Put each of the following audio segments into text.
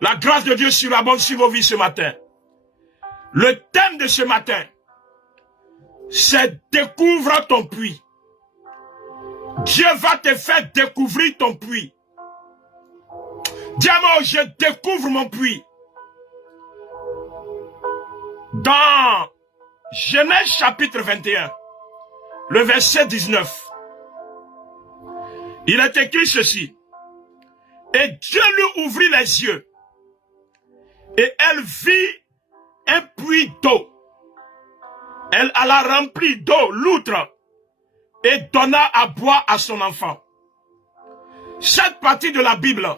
La grâce de Dieu surabonde sur vos vies ce matin. Le thème de ce matin, c'est découvre ton puits. Dieu va te faire découvrir ton puits. Dis-moi, je découvre mon puits. Dans Genèse chapitre 21, le verset 19, il est écrit ceci. Et Dieu lui ouvrit les yeux, et elle vit un puits d'eau. Elle alla remplir d'eau l'outre et donna à boire à son enfant. Cette partie de la Bible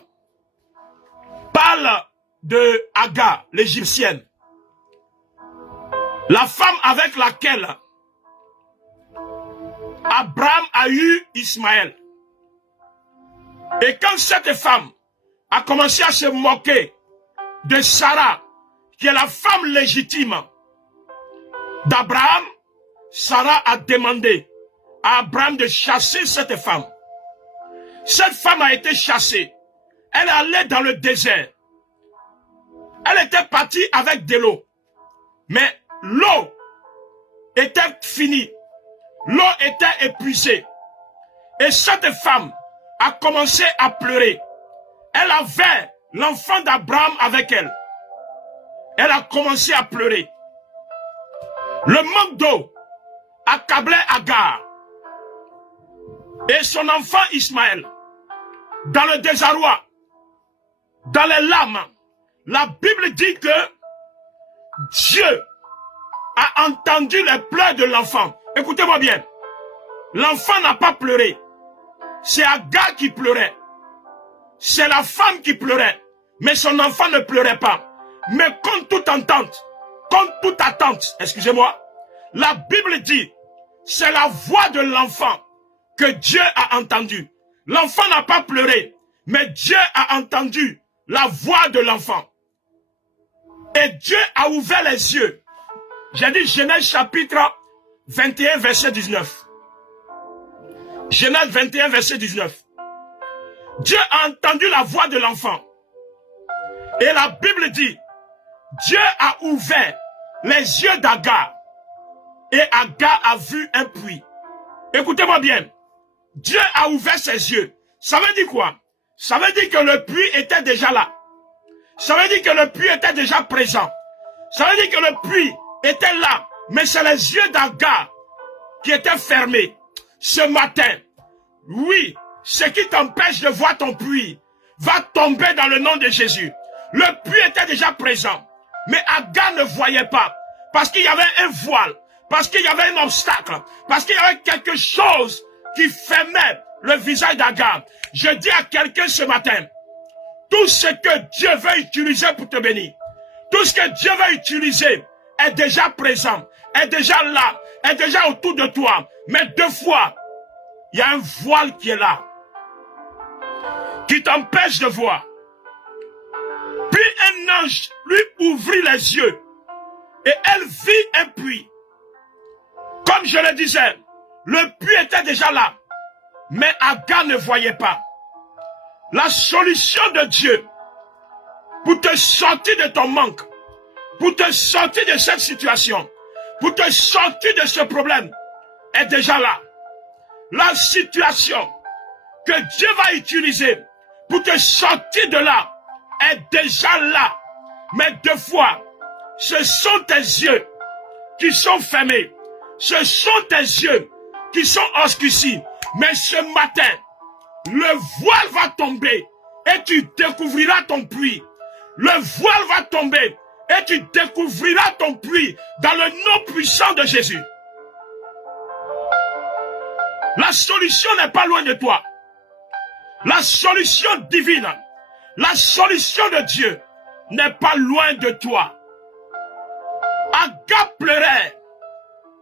parle de Agar, l'égyptienne, la femme avec laquelle Abraham a eu Ismaël. Et quand cette femme a commencé à se moquer de Sarah, qui est la femme légitime d'Abraham, Sarah a demandé à Abraham de chasser cette femme. Cette femme a été chassée. Elle allait dans le désert. Elle était partie avec de l'eau. Mais l'eau était finie. L'eau était épuisée. Et cette femme a commencé à pleurer. Elle avait l'enfant d'Abraham avec elle. Elle a commencé à pleurer. Le manque d'eau accablait Agar et son enfant Ismaël. Dans le désarroi, dans les larmes, la Bible dit que Dieu a entendu les pleurs de l'enfant. Écoutez-moi bien. L'enfant n'a pas pleuré. C'est Agar qui pleurait. C'est la femme qui pleurait. Mais son enfant ne pleurait pas. Mais comme toute entente, comme toute attente, excusez-moi, la Bible dit, c'est la voix de l'enfant que Dieu a entendue. L'enfant n'a pas pleuré, mais Dieu a entendu la voix de l'enfant. Et Dieu a ouvert les yeux. J'ai dit Genèse chapitre 21, verset 19. Genèse 21, verset 19. Dieu a entendu la voix de l'enfant. Et la Bible dit, Dieu a ouvert les yeux d'Agar. Et Agar a vu un puits. Écoutez-moi bien. Dieu a ouvert ses yeux. Ça veut dire quoi? Ça veut dire que le puits était déjà là. Ça veut dire que le puits était déjà présent. Ça veut dire que le puits était là. Mais c'est les yeux d'Agar qui étaient fermés. Ce matin, oui, ce qui t'empêche de voir ton puits va tomber dans le nom de Jésus. Le puits était déjà présent. Mais Agar ne voyait pas. Parce qu'il y avait un voile. Parce qu'il y avait un obstacle. Parce qu'il y avait quelque chose qui fermait le visage d'Agar. Je dis à quelqu'un ce matin, tout ce que Dieu veut utiliser pour te bénir, tout ce que Dieu veut utiliser est déjà présent, est déjà là, est déjà autour de toi. Mais deux fois, il y a un voile qui est là, qui t'empêche de voir. Puis un ange lui ouvrit les yeux et elle vit un puits. Comme je le disais, le puits était déjà là, mais Agar ne voyait pas. La solution de Dieu pour te sortir de ton manque, pour te sortir de cette situation, pour te sortir de ce problème, est déjà là. La situation que Dieu va utiliser pour te sortir de là est déjà là. Mais deux fois, ce sont tes yeux qui sont fermés. Ce sont tes yeux qui sont obscurcis. Mais ce matin, le voile va tomber et tu découvriras ton puits. Le voile va tomber et tu découvriras ton puits dans le nom puissant de Jésus. La solution n'est pas loin de toi. La solution divine, la solution de Dieu n'est pas loin de toi. Agar pleurait,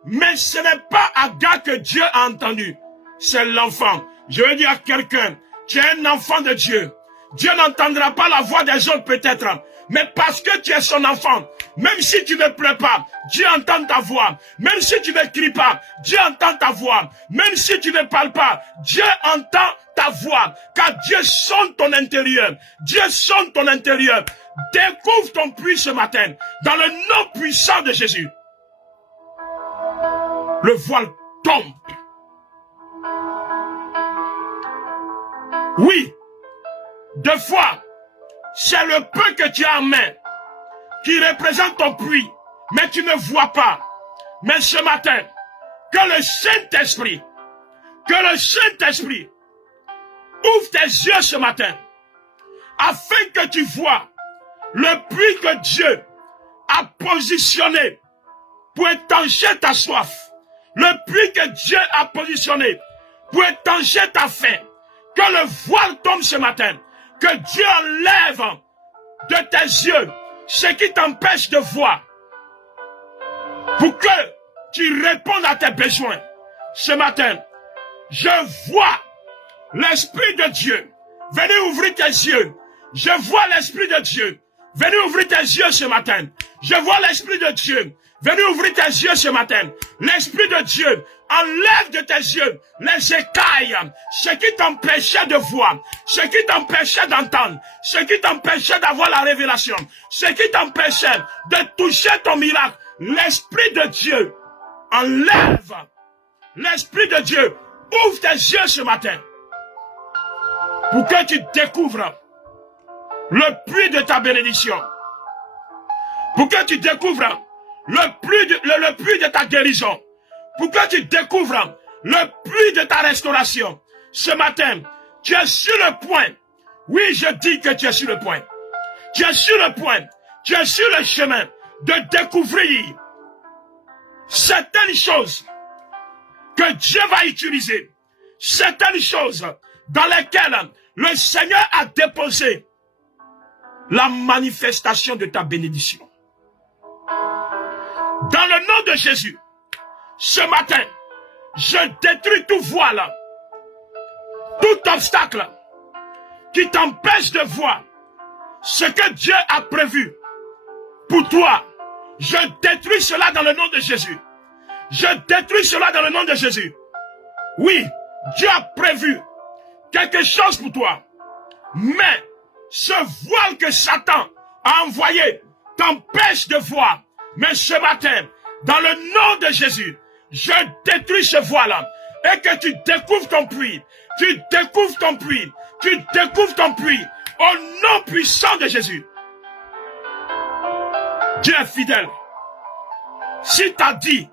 mais ce n'est pas Agar que Dieu a entendu, c'est l'enfant. Je veux dire à quelqu'un, tu es un enfant de Dieu. Dieu n'entendra pas la voix des autres peut-être, Mais parce que tu es son enfant, même si tu ne pleures pas, Dieu entend ta voix. Même si tu ne cries pas, Dieu entend ta voix. Même si tu ne parles pas, Dieu entend ta voix. Car Dieu sonde ton intérieur. Dieu sonde ton intérieur. Découvre ton puits ce matin. Dans le nom puissant de Jésus. Le voile tombe. Oui, deux fois, c'est le peu que tu as en main qui représente ton puits, mais tu ne vois pas. Mais ce matin, que le Saint-Esprit ouvre tes yeux ce matin, afin que tu vois le puits que Dieu a positionné pour étancher ta soif, le puits que Dieu a positionné pour étancher ta faim. Que le voile tombe ce matin. Que Dieu enlève de tes yeux ce qui t'empêche de voir. Pour que tu répondes à tes besoins. Ce matin, je vois l'Esprit de Dieu. Venez ouvrir tes yeux. Je vois l'Esprit de Dieu. Venez ouvrir tes yeux ce matin. Je vois l'Esprit de Dieu. Venez ouvrir tes yeux ce matin. L'Esprit de Dieu enlève de tes yeux les écailles, ce qui t'empêchait de voir, ce qui t'empêchait d'entendre, ce qui t'empêchait d'avoir la révélation, ce qui t'empêchait de toucher ton miracle. L'Esprit de Dieu enlève. L'Esprit de Dieu ouvre tes yeux ce matin pour que tu découvres le puits de ta bénédiction, pour que tu découvres le puits de ta guérison, pour que tu découvres le puits de ta restauration. Ce matin, tu es sur le point. Oui, je dis que tu es sur le point. Tu es sur le point. Tu es sur le chemin de découvrir certaines choses que Dieu va utiliser. Certaines choses dans lesquelles le Seigneur a déposé la manifestation de ta bénédiction. Dans le nom de Jésus, ce matin, je détruis tout voile, tout obstacle qui t'empêche de voir ce que Dieu a prévu pour toi. Je détruis cela dans le nom de Jésus. Je détruis cela dans le nom de Jésus. Oui, Dieu a prévu quelque chose pour toi. Mais ce voile que Satan a envoyé t'empêche de voir. Mais ce matin, dans le nom de Jésus, je détruis ce voile et que tu découvres ton puits. Tu découvres ton puits. Tu découvres ton puits au nom puissant de Jésus. Dieu est fidèle. Si tu as dit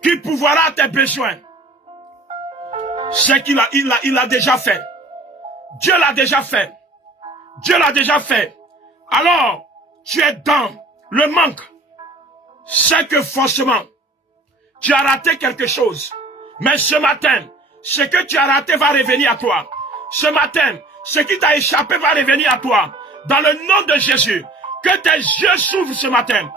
qu'il pourvoira tes besoins, c'est qu'il a déjà fait. Dieu l'a déjà fait. Dieu l'a déjà fait. Alors, tu es dans le manque. C'est que forcément, tu as raté quelque chose. Mais ce matin, ce que tu as raté va revenir à toi. Ce matin, ce qui t'a échappé va revenir à toi. Dans le nom de Jésus, que tes yeux s'ouvrent ce matin.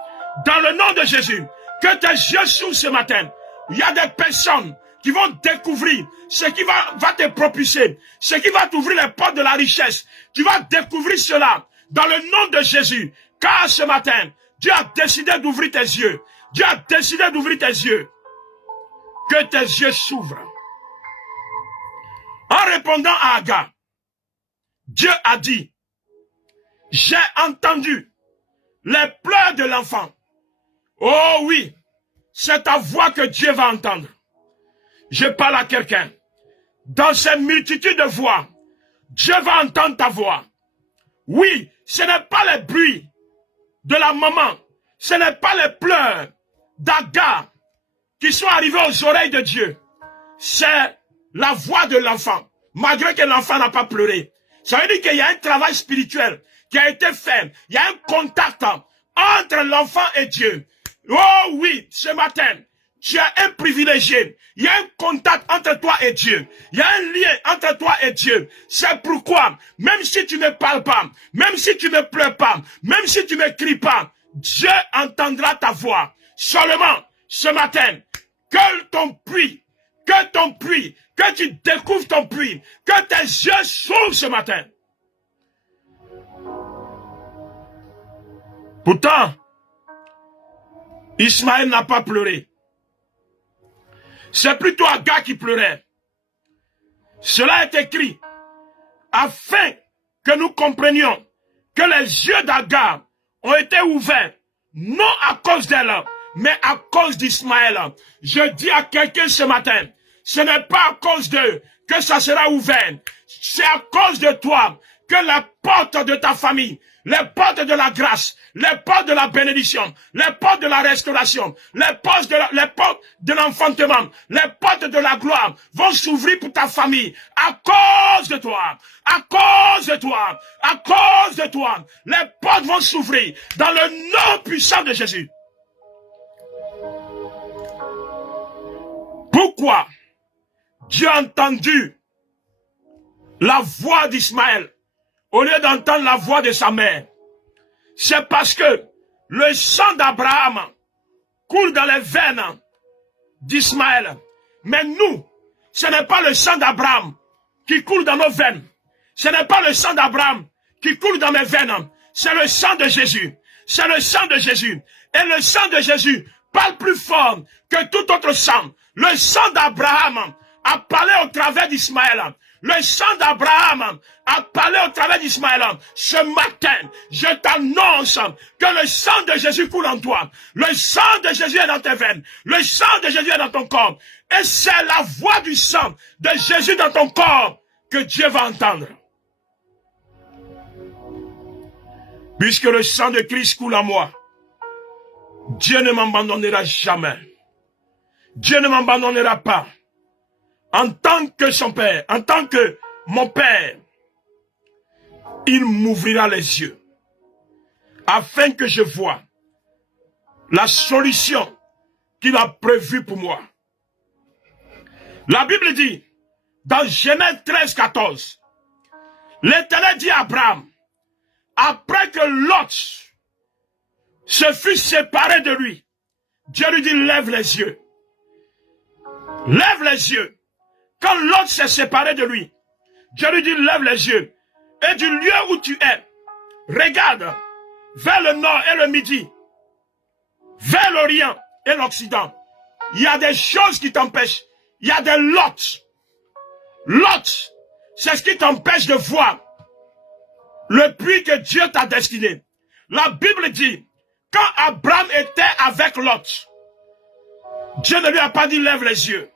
Dans le nom de Jésus, que tes yeux s'ouvrent ce matin. Il y a des personnes qui vont découvrir ce qui va te propulser, ce qui va t'ouvrir les portes de la richesse. Tu vas découvrir cela dans le nom de Jésus. Car ce matin, Dieu a décidé d'ouvrir tes yeux. Dieu a décidé d'ouvrir tes yeux. Que tes yeux s'ouvrent. En répondant à Agar, Dieu a dit, j'ai entendu les pleurs de l'enfant. Oh oui, c'est ta voix que Dieu va entendre. Je parle à quelqu'un. Dans ces multitudes de voix, Dieu va entendre ta voix. Oui, ce n'est pas les bruits de la maman. Ce n'est pas les pleurs d'Agar qui sont arrivés aux oreilles de Dieu. C'est la voix de l'enfant. Malgré que l'enfant n'a pas pleuré. Ça veut dire qu'il y a un travail spirituel qui a été fait. Il y a un contact entre l'enfant et Dieu. Oh oui, ce matin, tu es un privilégié. Il y a un contact entre toi et Dieu. Il y a un lien entre toi et Dieu. C'est pourquoi, même si tu ne parles pas, même si tu ne pleures pas, même si tu ne cries pas, Dieu entendra ta voix. Seulement, ce matin, que ton puits, que tu découvres ton puits, que tes yeux s'ouvrent ce matin. Pourtant, Ismaël n'a pas pleuré. C'est plutôt Agar qui pleurait. Cela est écrit afin que nous comprenions que les yeux d'Agar ont été ouverts, non à cause d'elle, mais à cause d'Ismaël. Je dis à quelqu'un ce matin, ce n'est pas à cause d'eux que ça sera ouvert. C'est à cause de toi que les portes de ta famille, les portes de la grâce, les portes de la bénédiction, les portes de la restauration, les portes de l'enfantement, les portes de la gloire vont s'ouvrir pour ta famille à cause de toi, à cause de toi, à cause de toi. Les portes vont s'ouvrir dans le nom puissant de Jésus. Pourquoi Dieu a entendu la voix d'Ismaël au lieu d'entendre la voix de sa mère? C'est parce que le sang d'Abraham coule dans les veines d'Ismaël. Mais nous, ce n'est pas le sang d'Abraham qui coule dans nos veines. Ce n'est pas le sang d'Abraham qui coule dans mes veines. C'est le sang de Jésus. C'est le sang de Jésus. Et le sang de Jésus parle plus fort que tout autre sang. Le sang d'Abraham a parlé au travers d'Ismaël. Le sang d'Abraham a parlé au travers d'Ismaël. Ce matin, je t'annonce que le sang de Jésus coule en toi. Le sang de Jésus est dans tes veines. Le sang de Jésus est dans ton corps. Et c'est la voix du sang de Jésus dans ton corps que Dieu va entendre. Puisque le sang de Christ coule en moi, Dieu ne m'abandonnera jamais. Dieu ne m'abandonnera pas. En tant que son Père, en tant que mon Père, il m'ouvrira les yeux afin que je voie la solution qu'il a prévue pour moi. La Bible dit, dans Genèse 13, 14, l'Éternel dit à Abraham, après que Lot se fut séparé de lui, Dieu lui dit, lève les yeux. Lève les yeux. Quand Lot s'est séparé de lui, Dieu lui dit, lève les yeux. Et du lieu où tu es, regarde vers le nord et le midi, vers l'Orient et l'Occident. Il y a des choses qui t'empêchent. Il y a des lots. Lot, c'est ce qui t'empêche de voir le puits que Dieu t'a destiné. La Bible dit, quand Abraham était avec Lot, Dieu ne lui a pas dit lève les yeux.